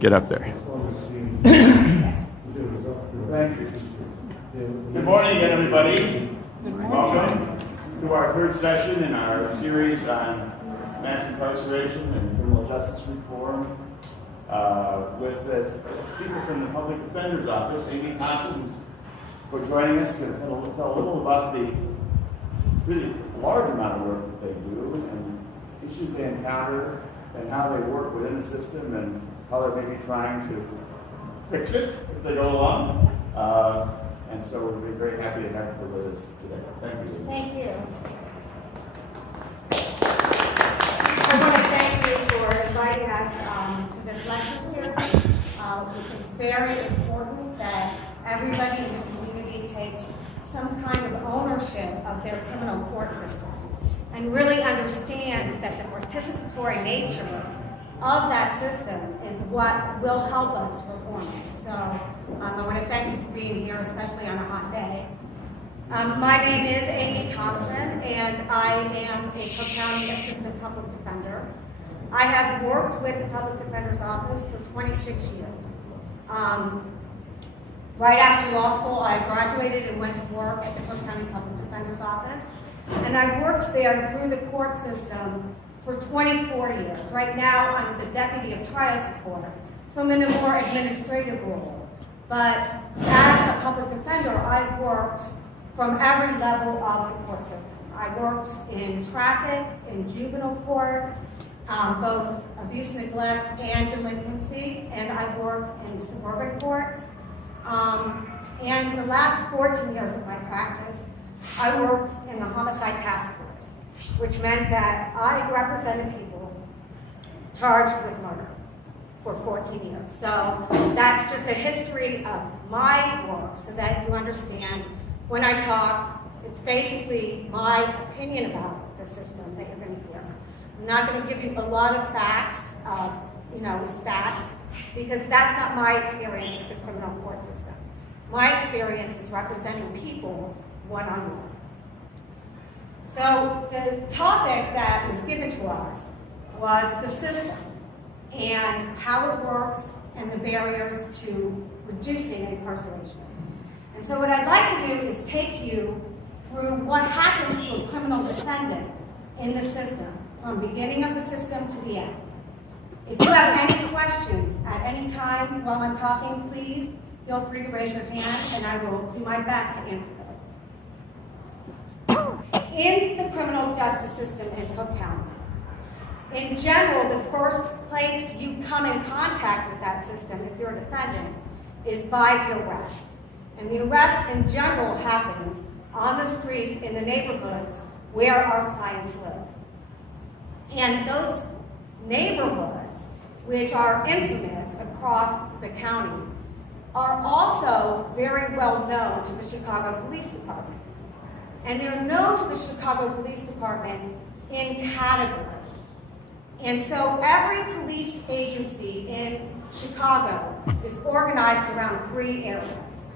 get up there. Thank you. Good morning again, everybody. Welcome to our third session in our series on mass incarceration and criminal justice reform with the speaker from the Public Defender's Office, Amy Thompson, for joining us to tell a little about the really large amount of work that they do and issues they encounter and how they work within the system and how they're maybe trying to fix it as they go along. And so we're very happy to have her with us today. Thank you. Thank you. I want to thank you for inviting us to this lecture series. It's very important that everybody in the community takes some kind of ownership of their criminal court system and really understand that the participatory nature of that system is what will help us to reform it. So I want to thank you for being here, especially on a hot day. My name is Amy Thompson, and I am a Cook County Assistant Public Defender. I have worked with the Public Defender's Office for 26 years. Right after law school, I graduated and went to work at the Cook County Public Defender's Office. And I worked there through the court system for 24 years. Right now, I'm the Deputy of Trial Support, so I'm in a more administrative role. But as a public defender, I worked from every level of the court system. I worked in traffic, in juvenile court, both abuse, neglect, and delinquency, and I worked in suburban courts. And the last 14 years of my practice, I worked in the homicide task force, which meant that I represented people charged with murder for 14 years. So that's just a history of my work so that you understand when I talk, it's basically my opinion about the system that you're going to hear. I'm not going to give you a lot of facts, stats, because that's not my experience with the criminal court system. My experience is representing people one-on-one. So the topic that was given to us was the system and how it works and the barriers to reducing incarceration. And so what I'd like to do is take you through what happens to a criminal defendant in the system, from beginning of the system to the end. If you have any questions at any time while I'm talking, please feel free to raise your hand and I will do my best to answer those. In the criminal justice system in Cook County, in general, the first place you come in contact with that system, if you're a defendant, is by the arrest. And the arrest in general happens on the streets in the neighborhoods where our clients live. And those neighborhoods, which are infamous across the county, are also very well known to the Chicago Police Department. And they're known to the Chicago Police Department in categories. And so every police agency in Chicago is organized around three areas: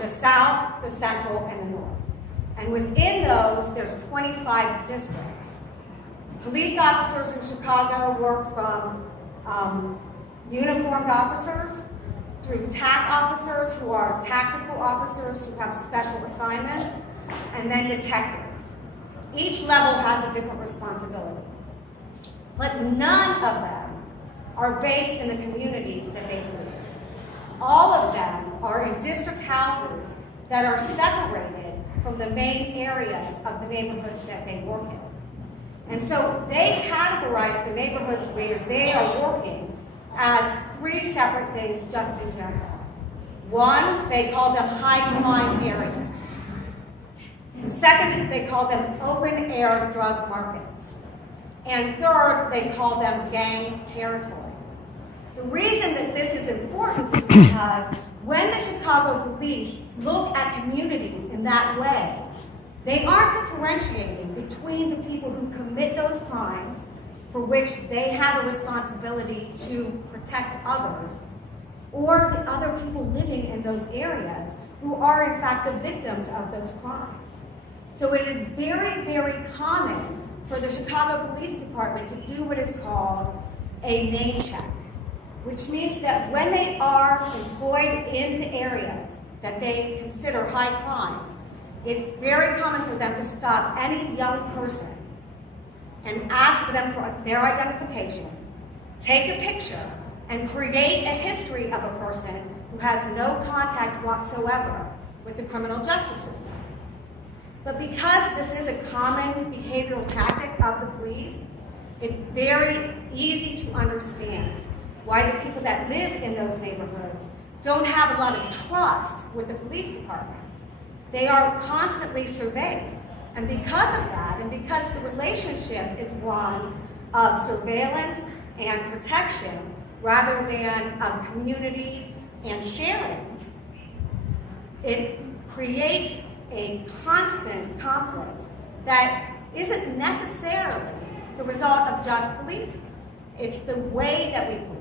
the South, the Central, and the North. And within those, there's 25 districts. Police officers in Chicago work from uniformed officers through TAC officers, who are tactical officers who have special assignments, and then detectives. Each level has a different responsibility. But none of them are based in the communities that they police. All of them are in district houses that are separated from the main areas of the neighborhoods that they work in. And so they categorize the neighborhoods where they are working as three separate things just in general. One, they call them high crime areas. And second, they call them open air drug markets. And third, they call them gang territory. The reason that this is important is because when the Chicago police look at communities in that way, they aren't differentiating between the people who commit those crimes, for which they have a responsibility to protect others, or the other people living in those areas who are in fact the victims of those crimes. So it is very, very common for the Chicago Police Department to do what is called a name check. which means that when they are employed in the areas that they consider high crime, it's very common for them to stop any young person and ask them for their identification, take a picture, and create a history of a person who has no contact whatsoever with the criminal justice system. But because this is a common behavioral tactic of the police, it's very easy to understand why the people that live in those neighborhoods don't have a lot of trust with the police department. They are constantly surveyed. And because of that, and because the relationship is one of surveillance and protection rather than of community and sharing, it creates a constant conflict that isn't necessarily the result of just policing. It's the way that we police.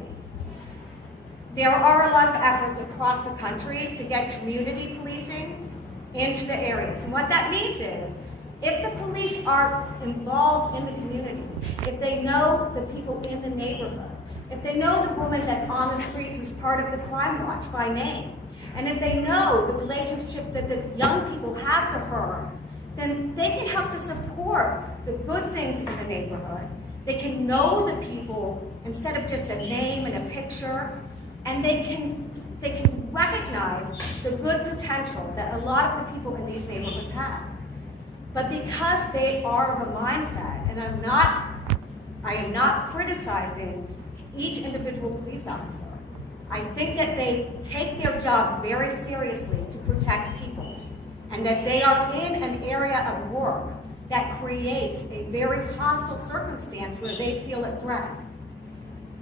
There are a lot of efforts across the country to get community policing into the areas. And what that means is, if the police are involved in the community, if they know the people in the neighborhood, if they know the woman that's on the street who's part of the crime watch by name, and if they know the relationship that the young people have to her, then they can help to support the good things in the neighborhood. They can know the people instead of just a name and a picture, and they can recognize the good potential that a lot of the people in these neighborhoods have. But because they are of a mindset, and I am not criticizing each individual police officer. I think that they take their jobs very seriously to protect people, and that they are in an area of work that creates a very hostile circumstance where they feel a threat.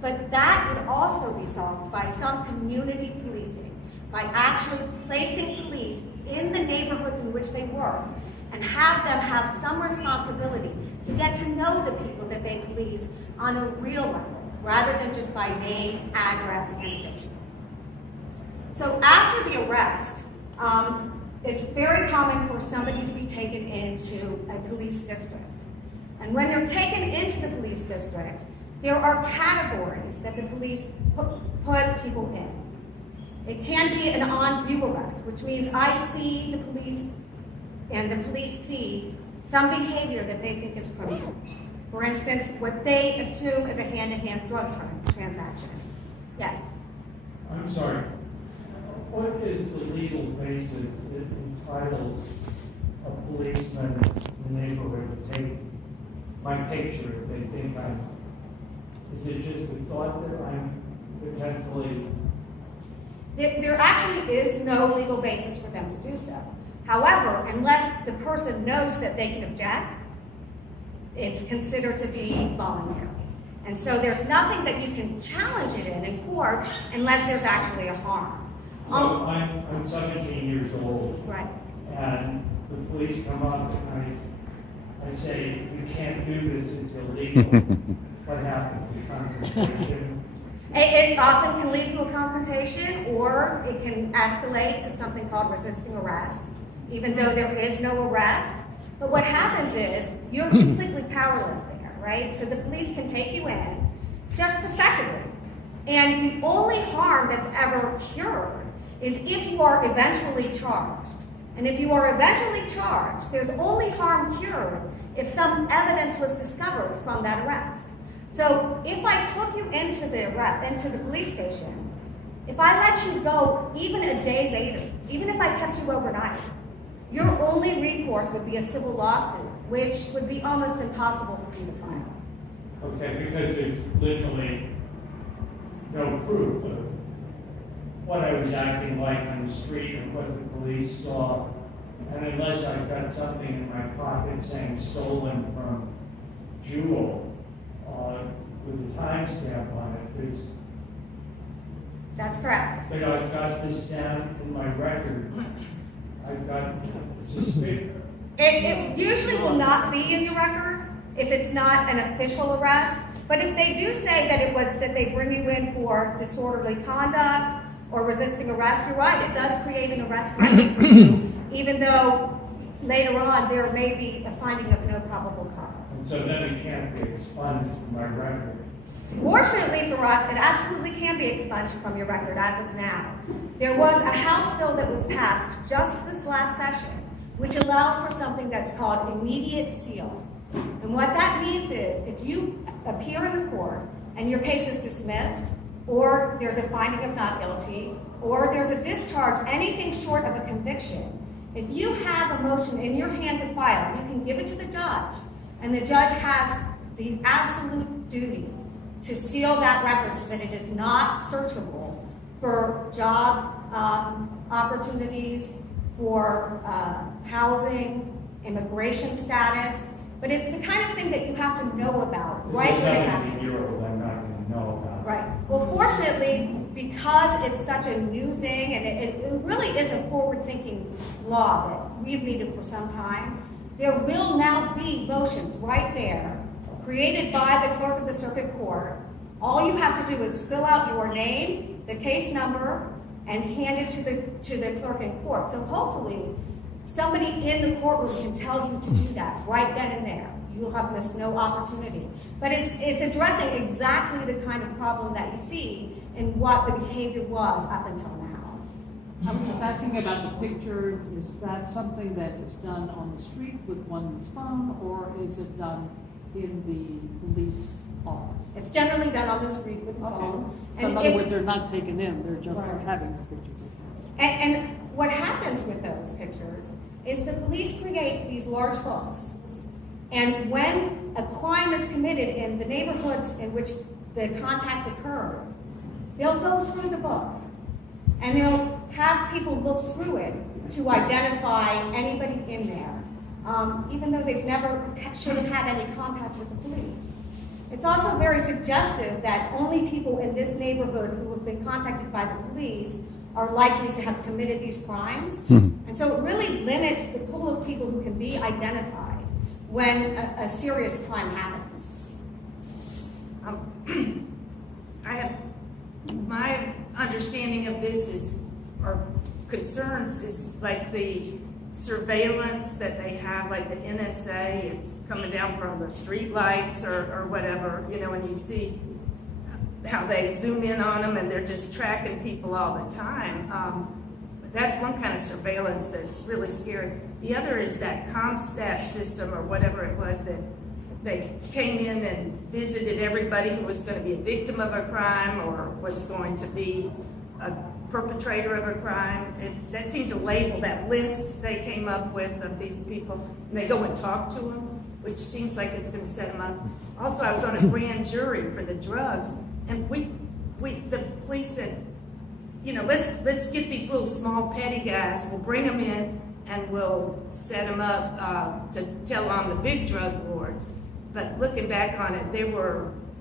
But that would also be solved by some community policing, by actually placing police in the neighborhoods in which they work, and have them have some responsibility to get to know the people that they police on a real level, rather than just by name, address, and picture. So after the arrest, it's very common for somebody to be taken into a police district. And when they're taken into the police district, there are categories that the police put people in. It can be an on-view arrest, which means I see the police and the police see some behavior that they think is criminal. For instance, what they assume is a hand-to-hand drug transaction. Yes? I'm sorry. What is the legal basis that entitles a policeman in the neighborhood to take my picture if they think I'm... Is it just the thought that I'm potentially... There actually is no legal basis for them to do so. However, unless the person knows that they can object, it's considered to be voluntary. And so there's nothing that you can challenge it in court unless there's actually a harm. So I'm 17 years old. Right. And the police come up and I say, you can't do this, it's illegal. What happens? A confrontation? It often can lead to a confrontation, or it can escalate to something called resisting arrest, even though there is no arrest. But what happens is you're completely powerless there, right? So the police can take you in just prospectively. And the only harm that's ever cured is if you are eventually charged. And if you are eventually charged, there's only harm cured if some evidence was discovered from that arrest. So if I took you into the police station, if I let you go even a day later, even if I kept you overnight, your only recourse would be a civil lawsuit, which would be almost impossible for you to file. Okay, because there's literally no proof of what I was acting like on the street and what the police saw. And unless I've got something in my pocket saying stolen from Jewel, with a timestamp on it, That's correct. but I've got this down in my record. I've got suspicion. It usually will not be in your record if it's not an official arrest. But if they do say that it was that they bring you in for disorderly conduct or resisting arrest, you're right. It does create an arrest record for you, even though later on there may be a finding of no probable cause. And so then it can't be expunged from my record. Fortunately for us, it absolutely can be expunged from your record as of now. There was a House bill that was passed just this last session, which allows for something that's called immediate seal. And what that means is, if you appear in the court and your case is dismissed, or there's a finding of not guilty, or there's a discharge, anything short of a conviction, if you have a motion in your hand to file, you can give it to the judge, and the judge has the absolute duty to seal that record so that it is not searchable for job opportunities, for housing, immigration status. But it's the kind of thing that you have to know about right when it happens. 17-year-old I'm not going to know about. Right. Well, fortunately, because it's such a new thing, and it really is a forward-thinking law that we've needed for some time, there will now be motions right there created by the clerk of the circuit court. All you have to do is fill out your name, the case number, and hand it to the clerk in court. So hopefully, somebody in the courtroom can tell you to do that right then and there. You'll have missed no opportunity. But it's addressing exactly the kind of problem that you see in what the behavior was up until now. I'm just asking about the picture. Is that something that is done on the street with one's phone, or is it done in the police office? It's generally done on the street with a phone. So in other words, they're not taken in, they're just Right. having the picture. And what happens with those pictures is the police create these large books. And when a crime is committed in the neighborhoods in which the contact occurred, they'll go through the book and they'll have people look through it to identify anybody in there, even though they've never should have had any contact with the police. It's also very suggestive that only people in this neighborhood who have been contacted by the police are likely to have committed these crimes. And so it really limits the pool of people who can be identified when a serious crime happens. I have, my understanding of this is, or concerns is like the surveillance that they have, like the NSA, it's coming down from the street lights or whatever, you know, and you see how they zoom in on them and they're just tracking people all the time. But that's one kind of surveillance that's really scary. The other is that ComStat system or whatever it was that they came in and visited everybody who was going to be a victim of a crime or was going to be a perpetrator of a crime. That seemed to label that list they came up with of these people. And they go and talk to them, which seems like it's going to set them up. Also, I was on a grand jury for the drugs, and the police said, you know, let's get these little small petty guys. We'll bring them in and we'll set them up to tell on the big drug lords. But looking back on it,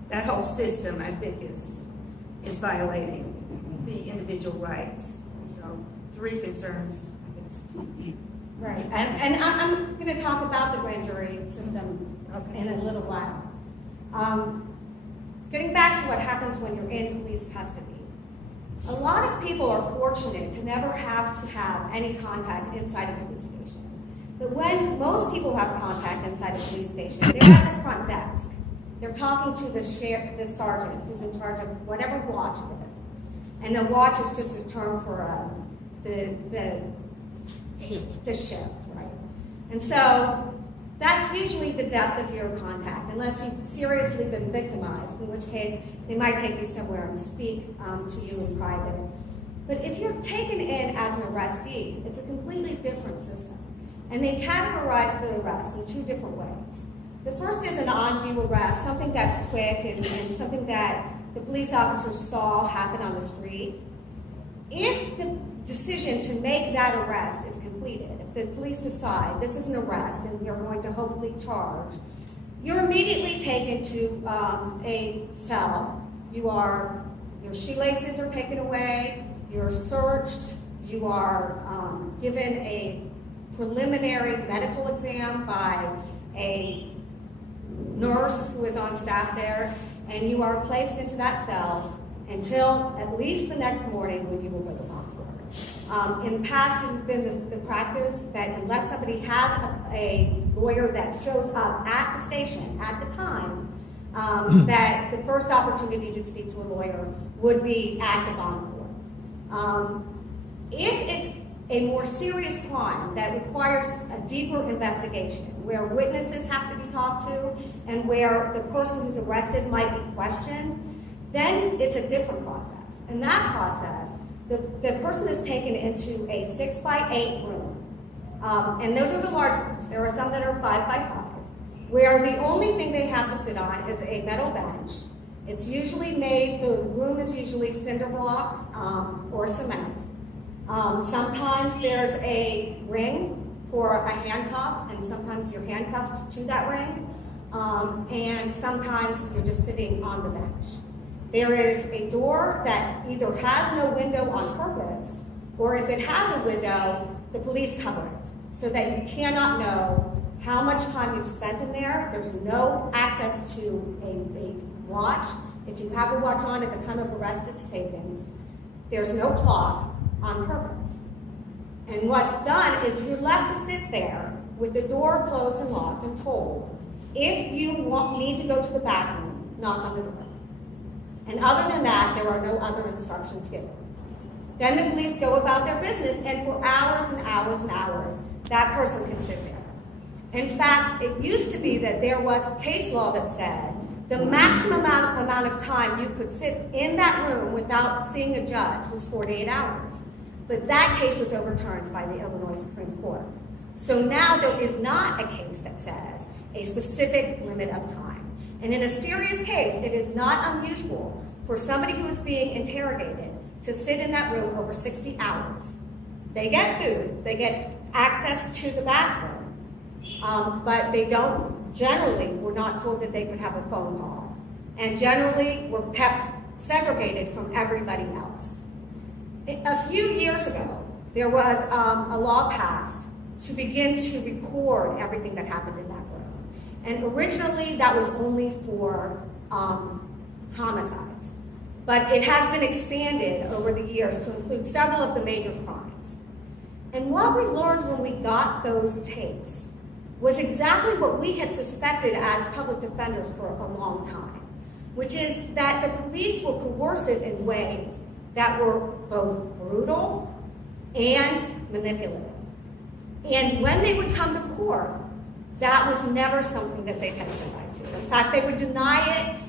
that whole system, I think, is violating the individual rights. So 3 concerns, I guess. Right, and I'm going to talk about the grand jury system in a little while. Getting back to what happens when you're in police custody. A lot of people are fortunate to never have to have any contact inside a police station. But when most people have contact inside a police station, they're at the front desk. They're talking to the sergeant who's in charge of whatever watch it is. And the watch is just a term for the shift, right? And so that's usually the depth of your contact, unless you've seriously been victimized, in which case they might take you somewhere and speak to you in private. But if you're taken in as an arrestee, it's a completely different system. And they categorize the arrest in 2 different ways. The first is an on-view arrest, something that's quick and something that the police officers saw happen on the street. If the decision to make that arrest is completed, if the police decide this is an arrest and you're going to hopefully charge, you're immediately taken to a cell. Your shoelaces are taken away, you're searched, you are given a preliminary medical exam by a nurse who is on staff there, and you are placed into that cell until at least the next morning when you will go to hospital. In the past, it has been the practice that unless somebody has a lawyer that shows up at the station at the time, that the first opportunity to speak to a lawyer would be at the bond court. If it's a more serious crime that requires a deeper investigation, where witnesses have to be talked to and where the person who's arrested might be questioned, then it's a different process. In that process, the person is taken into a 6x8 room, and those are the large ones. There are some that are 5x5, where the only thing they have to sit on is a metal bench. It's usually made, the room is usually cinder block or cement. Sometimes there's a ring for a handcuff, and sometimes you're handcuffed to that ring, and sometimes you're just sitting on the bench. There is a door that either has no window on purpose, or if it has a window, the police cover it, so that you cannot know how much time you've spent in there. There's no access to a watch. If you have a watch on at the time of arrest, it's taken. There's no clock on purpose. And what's done is you're left to sit there with the door closed and locked and told, if you need to go to the bathroom, knock on the door. And other than that, there are no other instructions given. Then the police go about their business, and for hours and hours and hours, that person can sit there. In fact, it used to be that there was a case law that said the maximum amount of time you could sit in that room without seeing a judge was 48 hours. But that case was overturned by the Illinois Supreme Court. So now there is not a case that says a specific limit of time. And in a serious case, it is not unusual for somebody who is being interrogated to sit in that room over 60 hours. They get food, they get access to the bathroom, but they don't, generally, we're not told that they could have a phone call. And generally, we're kept segregated from everybody else. A few years ago, there was a law passed to begin to record everything that happened in that room. And originally, that was only for homicides. But it has been expanded over the years to include several of the major crimes. And what we learned when we got those tapes was exactly what we had suspected as public defenders for a long time, which is that the police were coercive in ways that were both brutal and manipulative. And when they would come to court, that was never something that they testified to. In fact, they would deny it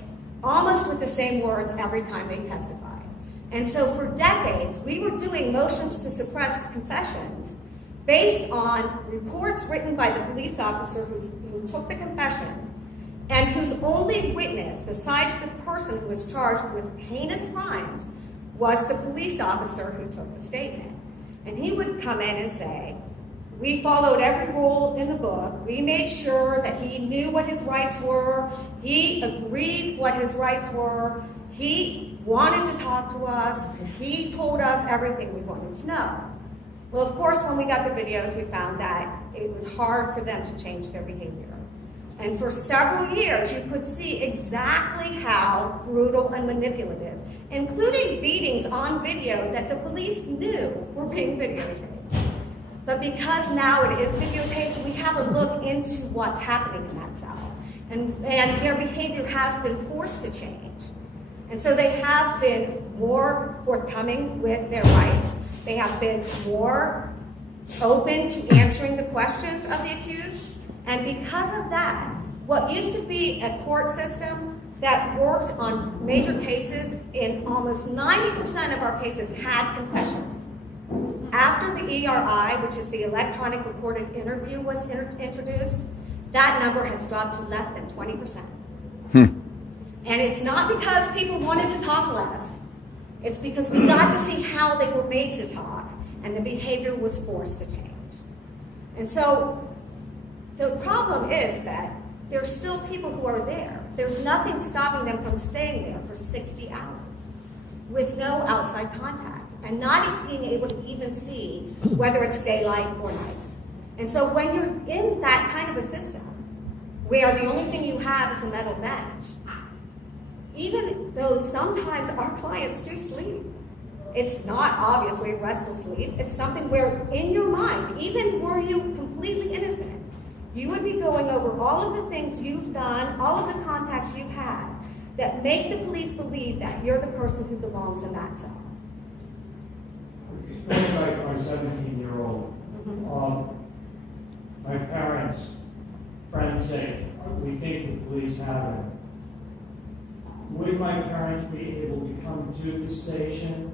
almost with the same words every time they testified. And so for decades, we were doing motions to suppress confessions based on reports written by the police officer who took the confession and whose only witness, besides the person who was charged with heinous crimes, was the police officer who took the statement. And he would come in and say, we followed every rule in the book. We made sure that he knew what his rights were. He agreed what his rights were. He wanted to talk to us. He told us everything we wanted to know. Well, of course, when we got the videos, we found that it was hard for them to change their behavior. And for several years, you could see exactly how brutal and manipulative, including beatings on video that the police knew were being videotaped. But because now it is videotaped, we have a look into what's happening in that cell. And their behavior has been forced to change. And so they have been more forthcoming with their rights. They have been more open to answering the questions of the accused. And because of that, what used to be a court system that worked on major cases, in almost 90% of our cases had confessions. After the ERI, which is the electronic recorded interview, was introduced, that number has dropped to less than 20%. And it's not because people wanted to talk less. It's because we got to see how they were made to talk, and the behavior was forced to change. And so the problem is that there's still people who are there. There's nothing stopping them from staying there for 60 hours with no outside contact and not being able to even see whether it's daylight or night. And so when you're in that kind of a system where the only thing you have is a metal bench, even though sometimes our clients do sleep, it's not obviously restful sleep. It's something where in your mind, even were you completely innocent, you would be going over all of the things you've done, all of the contacts you've had that make the police believe that you're the person who belongs in that cell. Going back to my 17-year-old, my parents, friends say, we think the police have it. Would my parents be able to come to the station?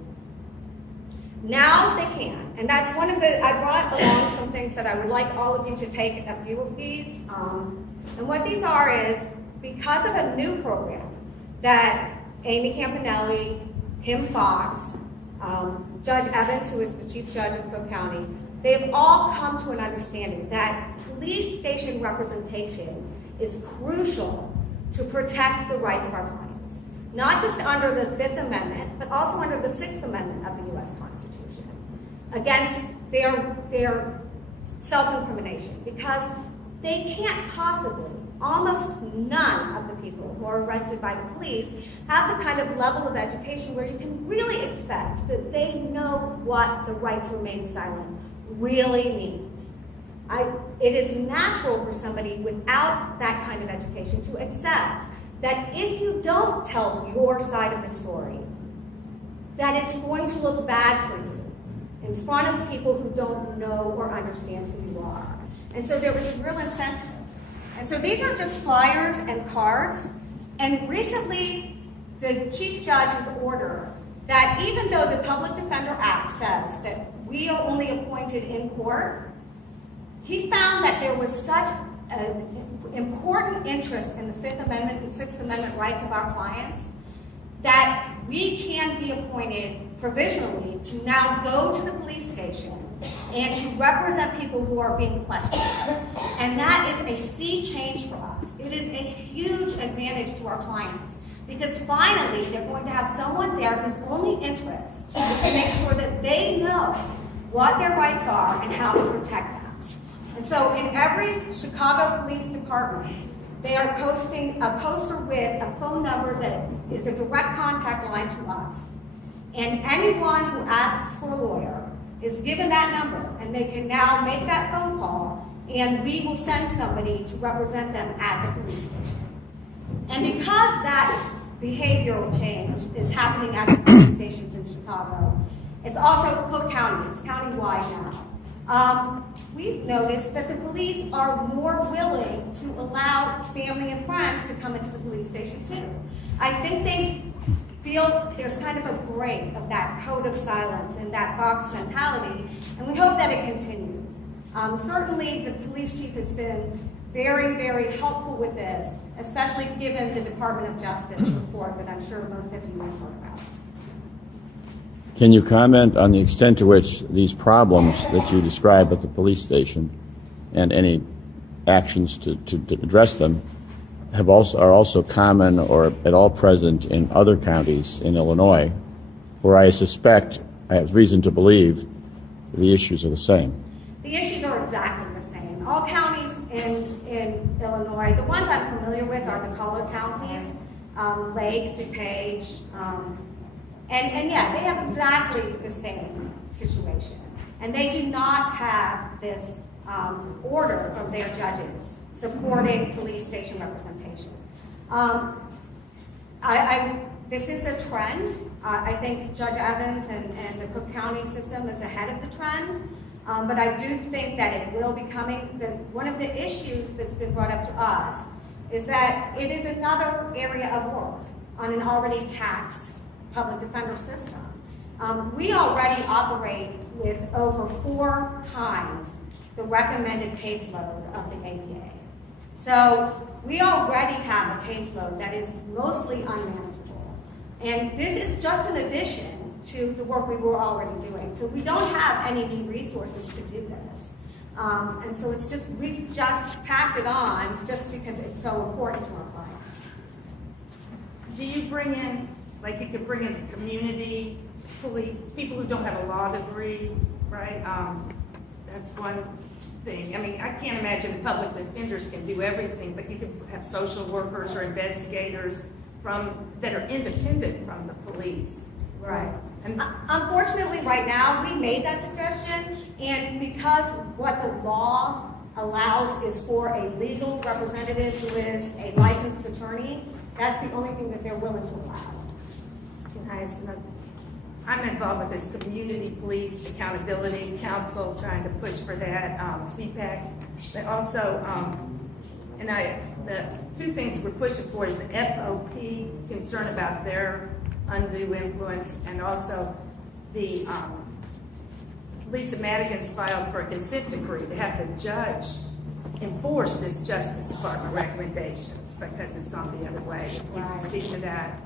Now they can, and that's one of the, I brought along some things that I would like all of you to take a few of these. And what these are is, because of a new program that Amy Campanelli, Kim Fox, Judge Evans, who is the Chief Judge of Cook County, they've all come to an understanding that police station representation is crucial to protect the rights of our clients. Not just under the Fifth Amendment, but also under the Sixth Amendment of the U.S. Constitution, against their self-incrimination, because they can't possibly, almost none of the people who are arrested by the police have the kind of level of education where you can really expect that they know what the right to remain silent really means. It is natural for somebody without that kind of education to accept that if you don't tell your side of the story, that it's going to look bad for you in front of people who don't know or understand who you are. And so there was real incentive. And so these are just flyers and cards. And recently, the Chief Judge has ordered that even though the Public Defender Act says that we are only appointed in court, he found that there was such an important interest in the Fifth Amendment and Sixth Amendment rights of our clients that we can be appointed provisionally to now go to the police station and to represent people who are being questioned. And that is a sea change for us. It is a huge advantage to our clients, because finally they're going to have someone there whose only interest is to make sure that they know what their rights are and how to protect them. And so in every Chicago Police Department, they are posting a poster with a phone number that is a direct contact line to us. And anyone who asks for a lawyer is given that number, and they can now make that phone call, and we will send somebody to represent them at the police station. And because that behavioral change is happening at the police stations in Chicago, it's also Cook County, it's countywide now. We've noticed that the police are more willing to allow family and friends to come into the police station too. I think they feel there's kind of a break of that code of silence and that box mentality, and we hope that it continues. Certainly the police chief has been very, very helpful with this, especially given the Department of Justice report that I'm sure most of you have heard about. Can you comment on the extent to which these problems that you describe at the police station and any actions to address them are also common or at all present in other counties in Illinois, where I suspect, I have reason to believe, the issues are the same? The issues are exactly the same. All counties in Illinois, the ones I'm familiar with are the colored counties, Lake, DuPage, and yeah, they have exactly the same situation. And they do not have this order from their judges supporting police station representation. This is a trend. I think Judge Evans and the Cook County system is ahead of the trend. But I do think that it will be coming. One of the issues that's been brought up to us is that it is another area of work on an already taxed public defender system. We already operate with over 4 times the recommended caseload of the ABA. So we already have a caseload that is mostly unmanageable. And this is just an addition to the work we were already doing. So we don't have any new resources to do this. And so it's just, we've just tacked it on just because it's so important to our clients. Do you bring in, like you could bring in community police, people who don't have a law degree, right? That's one thing. I mean, I can't imagine public defenders can do everything, but you could have social workers or investigators that are independent from the police. Right. And unfortunately, right now, we made that suggestion, and because what the law is for a legal representative who is a licensed attorney. That's the only thing that they're willing to allow. Nice. I'm involved with this Community Police Accountability Council, trying to push for that, CPAC. But also, the two things we're pushing for is the FOP, concern about their undue influence, and also the, Lisa Madigan's filed for a consent decree to have the judge enforce this Justice Department recommendations because it's gone the other way. You can speak to that.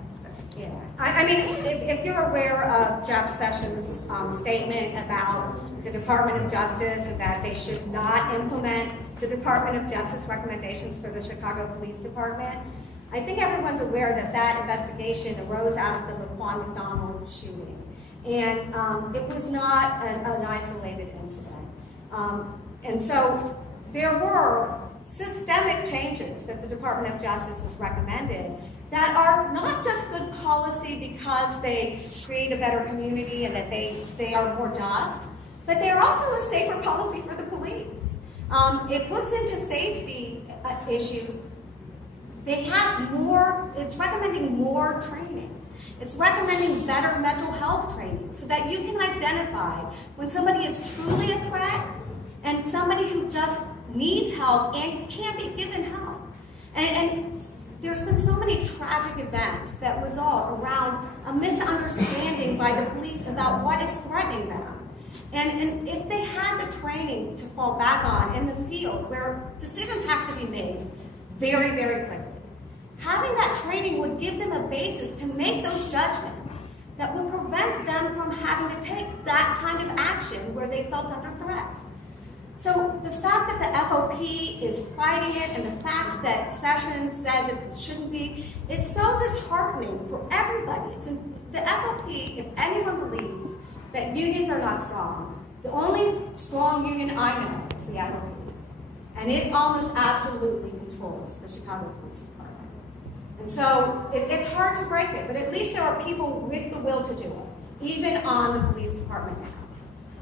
Yeah, I mean, if you're aware of Jeff Sessions' statement about the Department of Justice and that they should not implement the Department of Justice recommendations for the Chicago Police Department, I think everyone's aware that that investigation arose out of the Laquan McDonald shooting. And it was not an isolated incident. And so there were systemic changes that the Department of Justice has recommended that are not just good policy because they create a better community and that they are more just, but they are also a safer policy for the police. It puts into safety issues. They have more, it's recommending more training. It's recommending better mental health training so that you can identify when somebody is truly a threat and somebody who just needs help and can't be given help. And there's been so many tragic events that resolve around a misunderstanding by the police about what is threatening them. And if they had the training to fall back on in the field where decisions have to be made very, very quickly, having that training would give them a basis to make those judgments that would prevent them from having to take that kind of action where they felt under threat. So the fact that the FOP is fighting it and the fact that Sessions said that it shouldn't be is so disheartening for everybody. The FOP, if anyone believes that unions are not strong, the only strong union I know is the FOP. And it almost absolutely controls the Chicago Police Department. And so it's hard to break it, but at least there are people with the will to do it, even on the police department now.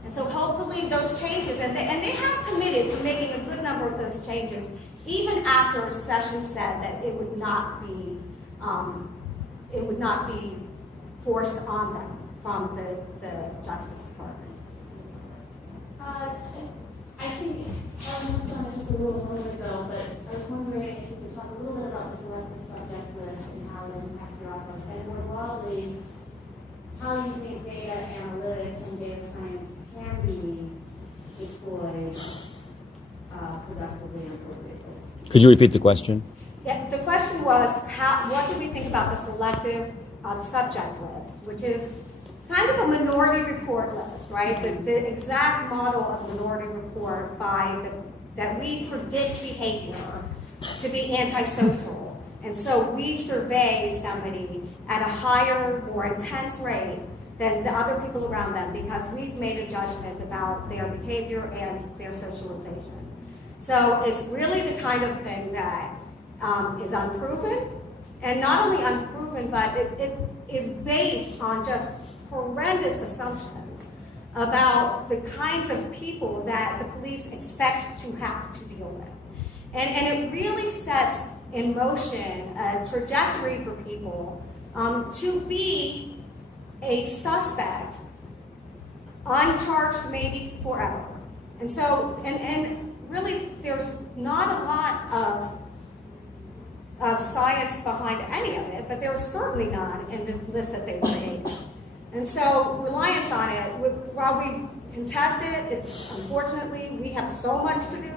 And so hopefully those changes, and they have committed to making a good number of those changes, even after Sessions said that it would not be forced on them from the Justice Department. I think just a little ago, but I was wondering if you could talk a little bit about the selective subject list and how it impacts your office, and more broadly, how you think data analytics and data science can be deployed productively and appropriately. Could you repeat the question? Yeah, the question was, what do we think about the selective subject list, which is kind of a minority report list, right? The exact model of minority report that we predict behavior to be antisocial. And so we survey somebody at a higher, more intense rate than the other people around them because we've made a judgment about their behavior and their socialization. So it's really the kind of thing that is unproven, and not only unproven, but it is based on just horrendous assumptions about the kinds of people that the police expect to have to deal with. And it really sets in motion a trajectory for people to be a suspect, uncharged maybe forever. And so, and really there's not a lot of science behind any of it, but there's certainly none in the list that they created. And so reliance on it, while we can test it, it's unfortunately, we have so much to do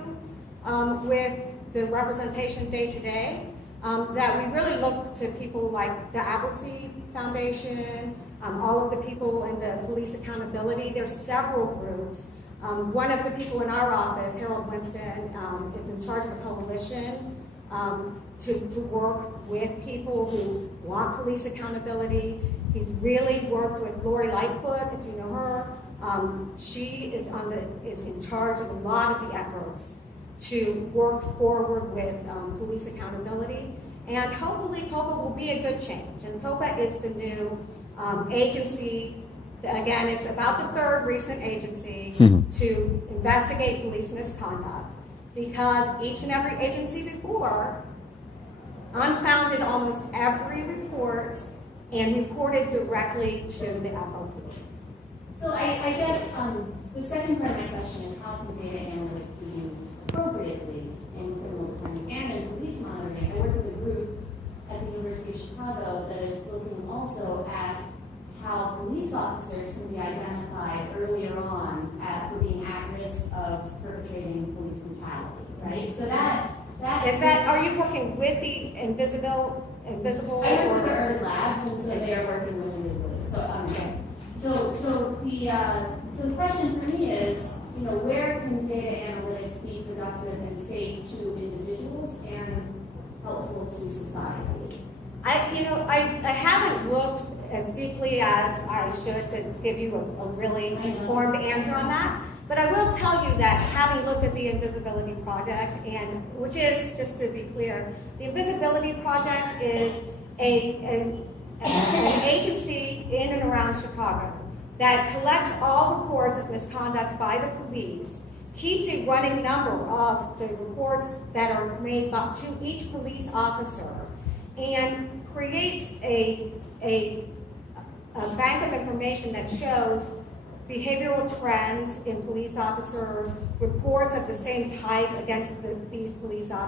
with the representation day to day that we really look to people like the Appleseed Foundation, all of the people in the police accountability. There's several groups. One of the people in our office, Harold Winston, is in charge of a coalition to work with people who want police accountability. He's really worked with Lori Lightfoot, if you know her. She is in charge of a lot of the efforts to work forward with police accountability. And hopefully COPA will be a good change. And COPA is the new agency. Again, it's about the third recent agency to investigate police misconduct. because each and every agency before unfounded almost every report and reported directly to the FOP. So I guess the second part of my question is how can data analytics be used appropriately in criminal defense and in police monitoring? I work with a group at the University of Chicago that is looking also at how police officers can be identified earlier on for being at risk of perpetrating police brutality, right? So Are you working with the invisible I work with or their labs, and so they are working with invisibility. So the question for me is, where can data analytics be productive and safe to individuals and helpful to society? I haven't looked as deeply as I should to give you a really informed answer on that. But I will tell you that having looked at the Invisibility Project, which is, just to be clear, the Invisibility Project is an agency in and around Chicago that collects all reports of misconduct by the police, keeps a running number of the reports that are made to each police officer, and creates a bank of information that shows behavioral trends in police officers, reports of the same type against these police officers.